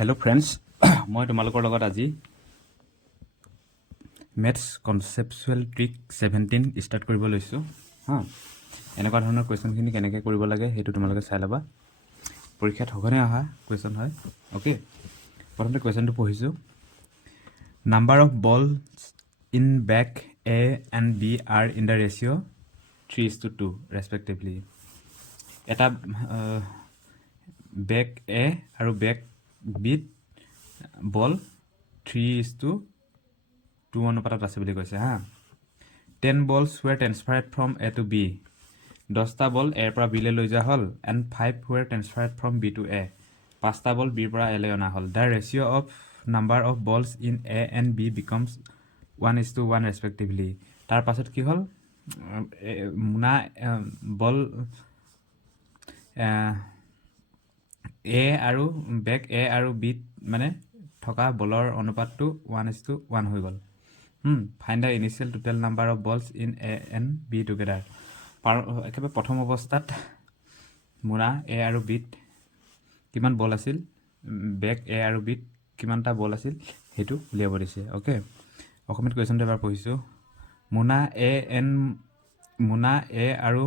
Hello' friends, মই তোমালোকৰ লগত আজি মেথছ কনচেপচুৱেল ট্ৰিক 17 ষ্টাৰ্ট কৰিব লৈছোঁ। এনেকুৱা ধৰণৰ কুৱেশ্যনখিনি কেনেকৈ কৰিব লাগে সেইটো তোমালোকে চাই ল'বা। পৰীক্ষাত সঘনে অহা কুৱেশ্যন হয়। অ'কে, প্ৰথমতে কুৱেশ্যনটো পঢ়িছোঁ। Number of balls in bag A and B are in the ratio' 3:2 respectively. এটা বেগ এ আৰু বেগ বিত বল 3:2 অনুপাতত আছে বুলি কৈছে। 10 balls were transferred from A to B. 10টা বল এৰ পৰা বিলৈ লৈ যোৱা হ'ল and 5 were transferred from B to A. 5টা বল বিৰ পৰা এলৈ অনা হ'ল। The ratio' of number of balls in A and B becomes 1:1 respectively. তাৰ পাছত কি হ'ল, মোনা বল এ আৰু বেগ এ আৰু বিত মানে থকা বলৰ অনুপাতটো 1:1 হৈ গ'ল। Find the initial total number of balls in A and B together. একেবাৰে প্ৰথম অৱস্থাত মোনা এ আৰু বিত কিমান বল আছিল, বেগ এ আৰু বিত কিমানটা বল আছিল সেইটো উলিয়াব দিছে। অ'কে, অসমীয়াত কুৱেশ্যনটো এবাৰ পঢ়িছোঁ। মোনা এ আৰু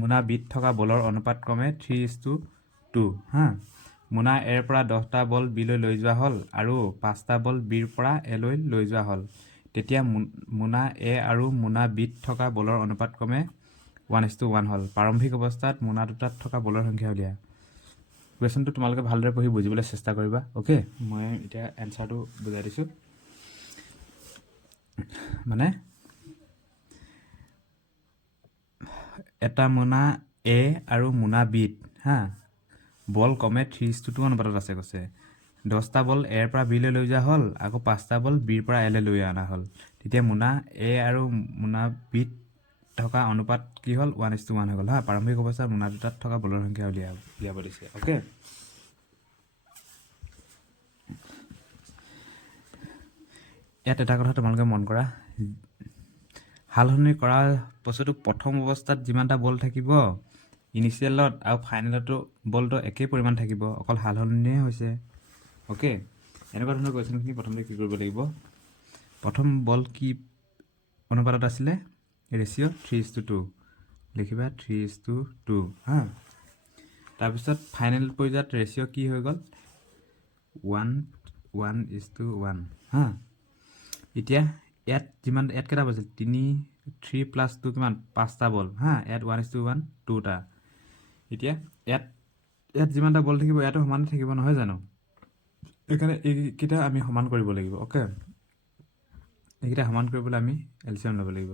মোনা বিত থকা বলৰ অনুপাত ক্ৰমে 3:2। মোনা এৰ পৰা 10টা বল বিলৈ লৈ যোৱা হ'ল আৰু 5টা বল বিৰ পৰা এলৈ লৈ যোৱা হ'ল। তেতিয়া মোনা এ আৰু মোনা বিত থকা বলৰ অনুপাত ক্ৰমে 1:1 হ'ল। প্ৰাৰম্ভিক অৱস্থাত মোনা দুটাত থকা বলৰ সংখ্যা উলিয়া। কুৱেশ্যনটো তোমালোকে ভালদৰে পঢ়ি বুজিবলৈ চেষ্টা কৰিবা। অ'কে, মই এতিয়া এনচাৰটো বুজাই দিছোঁ। মানে এটা মোনা এ আৰু মোনা বিত বল কমে 3:2 অনুপাতত আছে কৈছে। 10টা বল এৰ পৰা বিলৈ লৈ যোৱা হ'ল, আকৌ 5টা বল বিৰ পৰা এলৈ লৈ অনা হ'ল। তেতিয়া মোনা এ আৰু মোনা বিত থকা অনুপাত কি হ'ল, 1:1 হৈ গ'ল। প্ৰাৰম্ভিক অৱস্থাত মোনা দুটাত থকা বলৰ সংখ্যা উলিয়াব দিছে। অ'কে, ইয়াত এটা কথা তোমালোকে মন কৰা, সাল সলনি কৰাৰ পাছতো প্ৰথম অৱস্থাত যিমানটা বল থাকিব ইনিচিয়েলত আৰু ফাইনেলতো বলটো একেই পৰিমাণ থাকিব, অকল সাল সলনিহে হৈছে। অ'কে, এনেকুৱা ধৰণৰ কুৱেশ্যনখিনি প্ৰথমতে কি কৰিব লাগিব, প্ৰথম বল কি অনুপাতত আছিলে, ৰেচিঅ' 3:2 লিখিবা, 3:2। তাৰপিছত ফাইনেল পৰ্যায়ত ৰেচিঅ' কি হৈ গ'ল, 1:1। এতিয়া ইয়াত কেইটা বল আছিল, 3 + 2 কিমান, 5টা বল। ইয়াত 1:1 2টা। এতিয়া ইয়াত যিমানটা বল থাকিব ইয়াতো সমানে থাকিব নহয় জানো, সেইকাৰণে এইকেইটা আমি সমান কৰিব লাগিব। অ'কে, এইকেইটা সমান কৰিবলৈ আমি এলচিএম ল'ব লাগিব।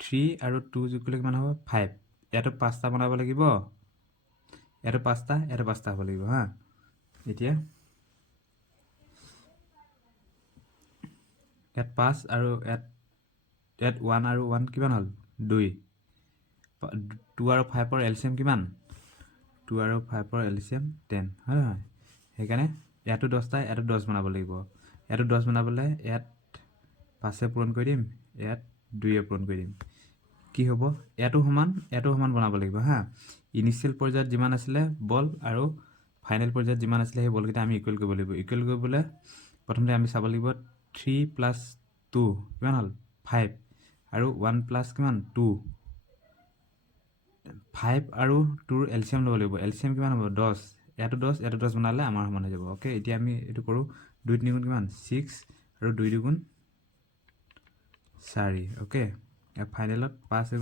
3 আৰু 2 যোগ কৰিলে কিমান হ'ব, 5। ইয়াতো 5টা বনাব লাগিব, ইয়াতো 5টা, ইয়াতো 5টা হ'ব লাগিব। এতিয়া ইয়াত 5 আৰু ইয়াত 1 আৰু 1 কিমান হ'ল, 2। 2 আৰু 5ৰ এলচিএম কিমান, 2 আৰু 5ৰ এলচিএম 10, হয় নহয়? সেইকাৰণে ইয়াতো 10টা, ইয়াতো 10 বনাব লাগিব। ইয়াতো 10 বনাবলৈ ইয়াত 5এ পূৰণ কৰি দিম, ইয়াত 2এ পূৰণ কৰি দিম। কি হ'ব, ইয়াতো সমান বনাব লাগিব। ইনিচিয়েল পৰ্যায়ত যিমান আছিলে বল আৰু ফাইনেল পৰ্যায়ত যিমান আছিলে সেই বলকেইটা আমি ইকুৱেল কৰিব লাগিব। ইকুৱেল কৰিবলৈ প্ৰথমতে আমি চাব লাগিব 3 + 2 কিমান হ'ল, 5 আৰু 1 + কিমান, 2। 5 আৰু 2ৰ এলচিএম ল'ব লাগিব। এলচিএম কিমান হ'ব, 10। ইয়াতো 10, ইয়াতো 10 বনালে আমাৰ সমান হৈ যাব। অ'কে, এতিয়া আমি এইটো কৰোঁ, 2 × 3 = কিমান, 6 আৰু 2 × 2 = 4। অ'কে, ইয়াত ফাইনেলত 5 ×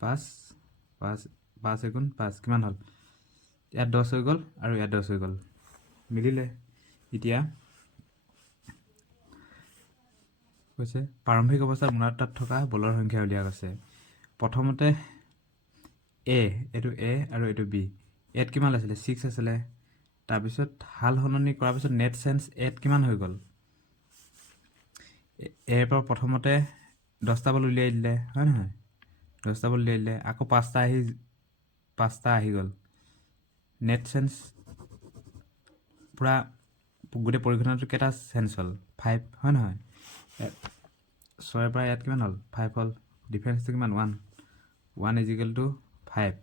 5 × 5 কিমান হ'ল, ইয়াত 10 হৈ গ'ল আৰু ইয়াত 10 হৈ গ'ল, মিলিলে। এতিয়া কৈছে প্ৰাৰম্ভিক অৱস্থাত মোনা দুটাত থকা বলৰ সংখ্যা উলিওৱা গৈছে। প্ৰথমতে এইটো এ আৰু এইটো বি, ইয়াত কিমান আছিলে, 6 আছিলে। তাৰপিছত সাল সলনি কৰাৰ পিছত নেট চেঞ্জ এত কিমান হৈ গ'ল, এৰ পৰা প্ৰথমতে 10টা বল উলিয়াই দিলে, হয় নহয়? 10টা বল উলিয়াই দিলে, আকৌ 5টা আহি গ'ল। নেট চেঞ্জ পূৰা গোটেই পৰীক্ষণটো কেইটা চেঞ্জ হ'ল, 5, হয় নহয়? 6ৰ পৰা ইয়াত কিমান হ'ল, 5 হ'ল। ডিফাৰেঞ্চটো কিমান, 1 = 5।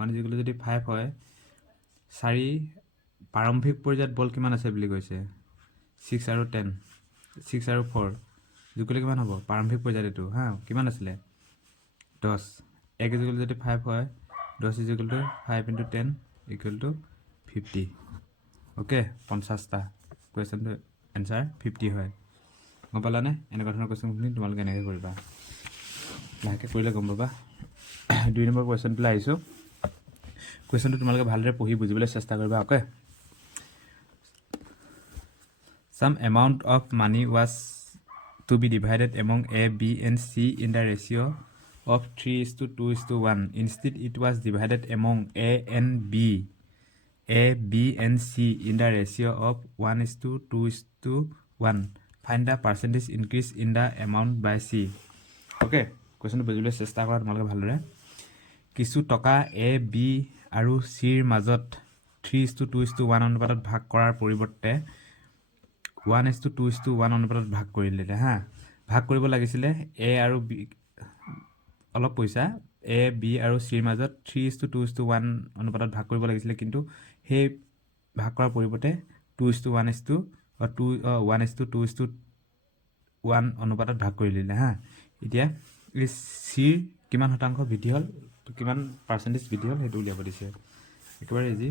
1 = যদি 5 হয়, প্ৰাৰম্ভিক পৰ্যায়ত বল কিমান আছে বুলি কৈছে 6 আৰু 10 6 আৰু 4 যোগ কৰিলে কিমান হ'ব প্ৰাৰম্ভিক পৰ্যায়ত এইটো হা কিমান আছিলে 10 1 ইকুৱেল যদি 5 হয় 10 equal to 5 into 10 equal to 50 okay 50টা কুৱেশ্যনটো এনসাৰ 50 হয় গম পালানে এনেকুৱা ধৰণৰ কুৱেশ্যনখিনি তোমালোকে এনেকৈ কৰিবা লাহেকৈ কৰিলে গম পাবা 2 নম্বৰ কুৱেশ্যনটোলৈ আহিছোঁ কুৱেশ্যনটো তোমালোকে ভালদৰে পঢ়ি বুজিবলৈ চেষ্টা কৰিবা okay Some amount of money was to be divided among A, B, and C in the ratio of 3:2:1. Instead, it was divided among A and B, and C in the ratio of 1:2:1. Find the percentage increase in the amount by C. Okay, question বুজিবলৈ চেষ্টা কৰা তোমালোকে ভালদৰে কিছু টকা A, B আৰু C ৰ মাজত 3:2:1 অনুপাতত ভাগ কৰাৰ পৰিৱৰ্তে 1:2:1 অনুপাতত ভাগ কৰিলে হা ভাগ কৰিব লাগিছিলে A আৰু B অলপ পইচা A, B আৰু C ৰ মাজত 3:2:1 অনুপাতত ভাগ কৰিব লাগিছিলে কিন্তু সেই ভাগ কৰাৰ পৰিৱৰ্তে 1:2:1 অনুপাতত ভাগ কৰি দিলে হা এতিয়া এই C ৰ কিমান শতাংশ বৃদ্ধি হ'ল কিমান পাৰ্চেন্টেজ বৃদ্ধি হ'ল সেইটো উলিয়াব দিছে একেবাৰে ইজি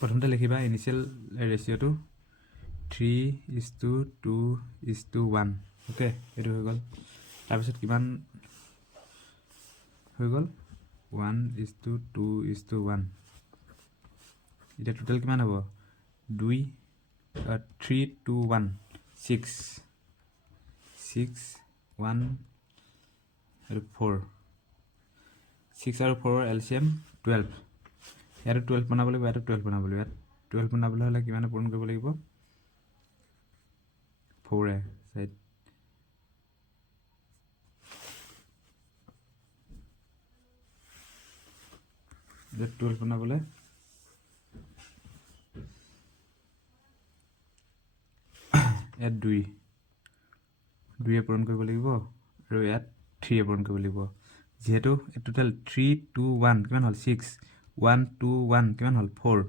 প্ৰথমতে লিখিবা ইনিশিয়াল ৰেশিওটো 3:2:1 ওকে এইটো হৈ গ'ল তাৰপিছত কিমান হৈ গ'ল 1:2:1 এতিয়া টোটাল কিমান হ'ব 3 2 1 6 1 আৰু 4 6 আৰু 4 ৰ এলচিএম 12 ইয়াত 12 বনাব লাগিব ইয়াত 12 বনাব লাগিব ইয়াত 12 বনাবলৈ হ'লে কিমান পূৰণ কৰিব লাগিব 4 এ সাইড যে 12 বনাবলৈ ইয়াত 2 এ পূৰণ কৰিব লাগিব আৰু ইয়াত 3 এ পূৰণ কৰিব লাগিব যেহেতু টোটাল 3 2 1 কিমান হ'ল 6 1 2 1 কিমান হ'ল 4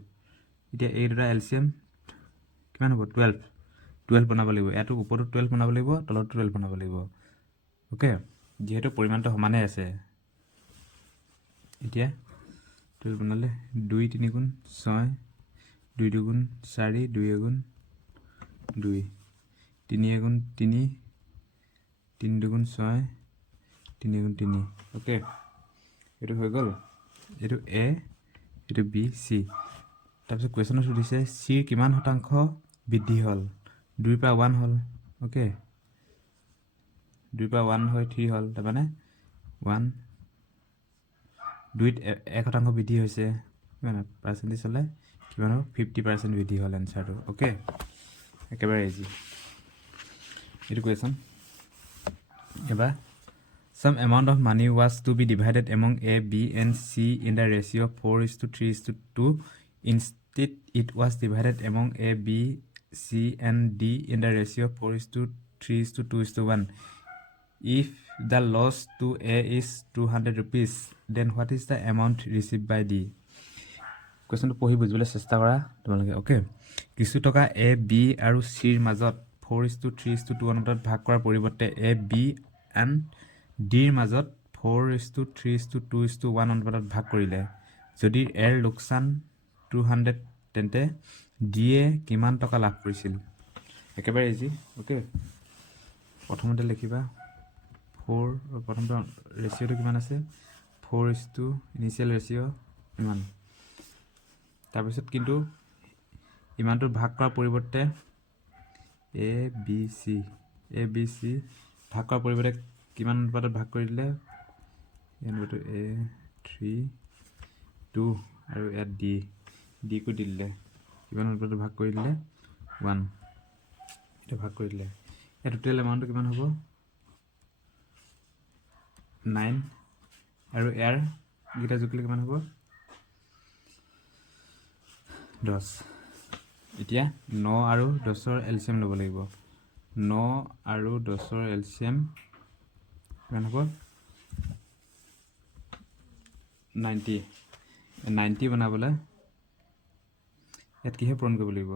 এতিয়া এই দুটা এলচিএম কিমান হ'ব 12 বনাব লাগিব ইয়াতো ওপৰতো 12 বনাব লাগিব তলতো 12 বনাব লাগিব ওকে যেহেতু পৰিমাণটো সমানে আছে এতিয়া 12 বনালে 2 3 গুণ 6 2 2 গুণ 4 2 গুণ 2 3 গুণ 3 3 2 গুণ 6 3 গুণ 3 ওকে এইটো হৈ গ'ল এইটো A এইটো B C তাৰপিছত কুৱেশ্যনত সুধিছে C ৰ কিমান শতাংশ বৃদ্ধি হ'ল 2 পৰা 1 হ'ল ওকে 2 পৰা 1 হৈ 3 হ'ল তাৰমানে 1 2 ত 1% বৃদ্ধি হৈছে কিমান পাৰ্চেন্টেজ হ'লে কিমান হ'ব 50% বৃদ্ধি হ'ল এনসাৰটো ওকে একেবাৰে ইজি এইটো কুৱেশ্যন এবাৰ some amount of money was to be divided among A, B, and C in the ratio of 4:3:2. Instead, it was divided among A, B, C, and D in the ratio of 4:3:2:1. If the loss to A is 200 rupees, then what is the amount received by D? Question to পঢ়ি বুজিবলৈ চেষ্টা কৰা তোমালোকে okay কিছু টকা A, B আৰু C ৰ মাজত 4:3:2 অনুপাতত ভাগ কৰাৰ পৰিৱৰ্তে A, B and D ৰ মাজত 4:3:2:1 অনুপাতত ভাগ কৰিলে যদি এৰ লোকচান 200 তেন্তে D এ কিমান টকা লাভ কৰিছিল একেবাৰে ইজি ওকে প্ৰথমতে লিখিবা 4 প্ৰথমটো ৰেশিওটো কিমান আছে 4:2 ইনিশিয়াল ৰেশিও ইমান তাৰপিছত কিন্তু ইমানটো ভাগ কৰাৰ পৰিৱৰ্তে A B C ভাগ কৰাৰ পৰিৱৰ্তে কিমান অনুপাতত ভাগ কৰি দিলে এনটো A 3 2 আৰু ইয়াত D কো দিলে কিমান অনুপাতত ভাগ কৰি দিলে 1 এটা ভাগ কৰি দিলে এই টোটাল এমাউন্টটো কিমান হ'ব 9 আৰু ইয়াৰ গিটা যোগলে কিমান হ'ব 10 এতিয়া 9 আৰু 10 ৰ এলচিএম ল'ব লাগিব 9 আৰু 10 ৰ এলচিএম কিমান হ'ব 90 বনাবলৈ ইয়াত কিহে পূৰণ কৰিব লাগিব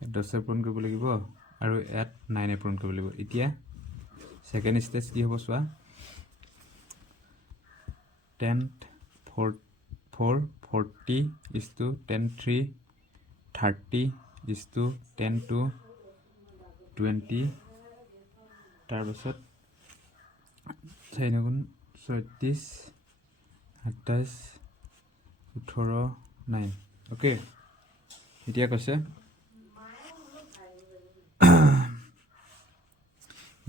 ইয়াত 10 পূৰণ কৰিব লাগিব আৰু ইয়াত 9 পূৰণ কৰিব লাগিব এতিয়া সেকেন্ড স্টেজ কি হ'ব চোৱা 10 4 40 is to 10 3 30 is to 10 2 20 তাৰ পাছত 4 গুণ 36 28 18 9 ওকে এতিয়া কৈছে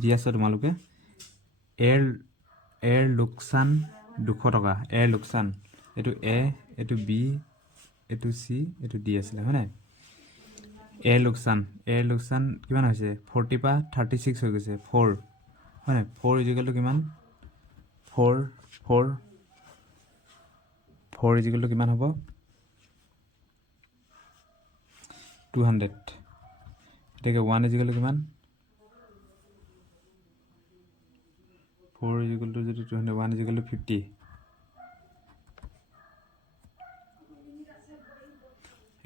দিয়া আছে তোমালোকে এৰ লোকসান 200 টকা এৰ লোকসান এটো এ এটো বি এটো সি এটো ডি আছিল হয় নাই এৰ লোকসান কিমান হৈছে 40 পা 36 হৈ গৈছে 4 হয় নাই 4 ইকুৱেল টু কিমান 4 ইকুৱেল টু কিমান হ'ব 200 এটাকে 1 ইকুৱেল টু কিমান 4 ইকুৱেল টু যদি 200 1 ইকুৱেল টু 50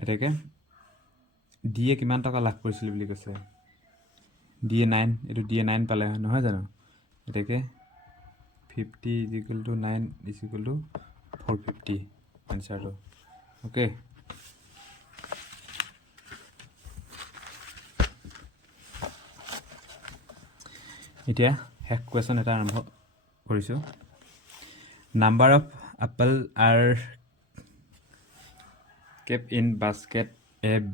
এটাকে ডিএ কিমান টকা লাভ কৰিছিল বুলি কৈছে ডিএ 9 এটো ডিএ 9 পালে নহয় জানো এটাকে 50 ইকুৱেল টু 9 ইকুৱেল টু 450 আনসাৰটো ওকে এতিয়া হেক কোৱেশ্চন এটা আৰম্ভ কৰিছো number of apple are kept in basket A, B,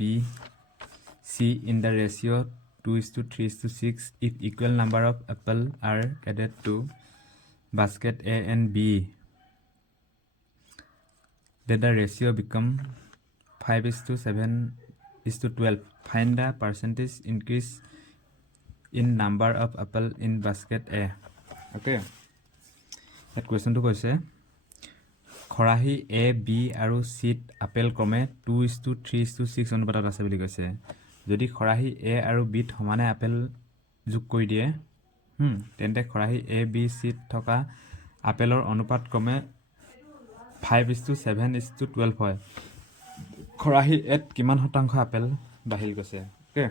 C in the ratio 2:3:6 if equal number of apple are added to basket A and B then the ratio become 5:7:12 find the percentage increase in number of apple in basket A okay that question to কৈছে খৰাহি A B আৰু C apple ক্ৰমে 2:3:6 অনুপাতত আছে বুলি কৈছে যদি খৰাহি A আৰু B সমানে আপেল যোগ কৰি দিয়ে তেন্তে খৰাহি A B C থকা আপেলৰ অনুপাত ক্ৰমে 5:7:12 হয় খৰাহি A কিমান শতাংশ আপেল বাহিল কৈছে ওকে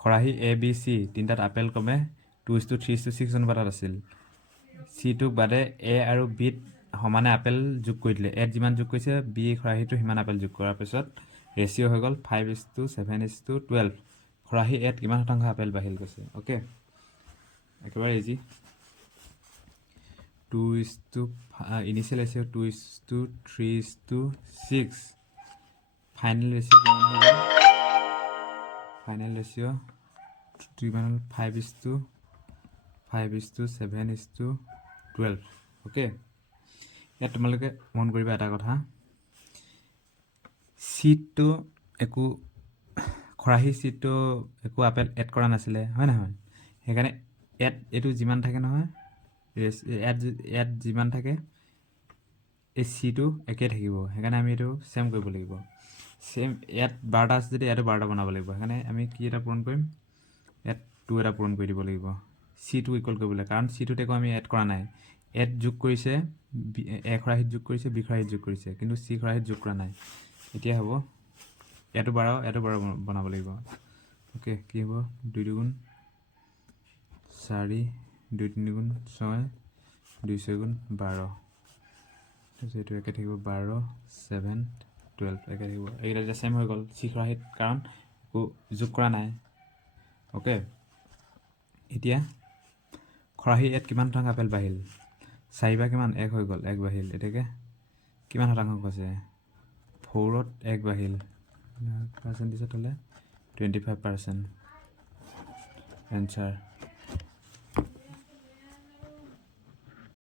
খৰাহি A B C তিনটাত আপেল ক্ৰমে 2:3:6 অনুপাতত আছিল সি টুক বাদে এ আৰু বি সমানে আপেল যোগ কৰি দিলে এত যিমান যোগ কৰিছে বি খৰাহিটো সিমান আপেল যোগ কৰাৰ পিছত ৰেশিও হৈ গল 5:7:12 খৰাহি এত কিমান শতাংশ আপেল বাহিল কৈছে ওকে একেবাৰে ইজি 2 ইনিশিয়াল ৰেশিও 2:3:6 ফাইনাল ৰেশিও কিমান হ'ব ফাইনাল ৰেশিও কিমান 5:7:12 ওকে ইয়াত তোমালোকে মন কৰিবা এটা কথা সিটো একো খৰাহি সিটো একো আপেল এড কৰা নাছিলে হয় নহয় হেকানে এড এটো যিমান থাকে নহয় এড যিমান থাকে এই সিটো একে থাকিব হেকানে আমি এটো সেম কৰিব লাগিব সেম এড 12টা আছে যদি এটো 12টা বনাব লাগিব হেকানে আমি কি এটা পূৰণ কৰিম এড 2 এটা পূৰণ কৰি দিব লাগিব C2 ইকুৱেল কৰিবলৈ কাৰণ C2 তে আমি এড কৰা নাই এড যোগ কৰিছে এ খৰাহিত যোগ কৰিছে বি খৰাহিত যোগ কৰিছে কিন্তু C খৰাহিত যোগ কৰা নাই এতিয়া হ'ব এটো 12 বনাব লাগিব ওকে কি হ'ব 2 গুণ 4 2 3 গুণ 6 2 6 গুণ 12 তাৰপিছত এটো একে থাকিব 12 7 12 একে থাকিব এইটা এটা সেম হৈ গল C খৰাহিত কাৰণ একো যোগ কৰা নাই ওকে এতিয়া খৰাহি এত কিমান শতাংশ আপেল বাহিল 4 বা কিমান 1 হৈ গল 1 বাহিল এটাকে কিমান শতাংশ কৈছে 4 ত 1 বাহিল পার্সেন্টেজ হলে 25% आंसर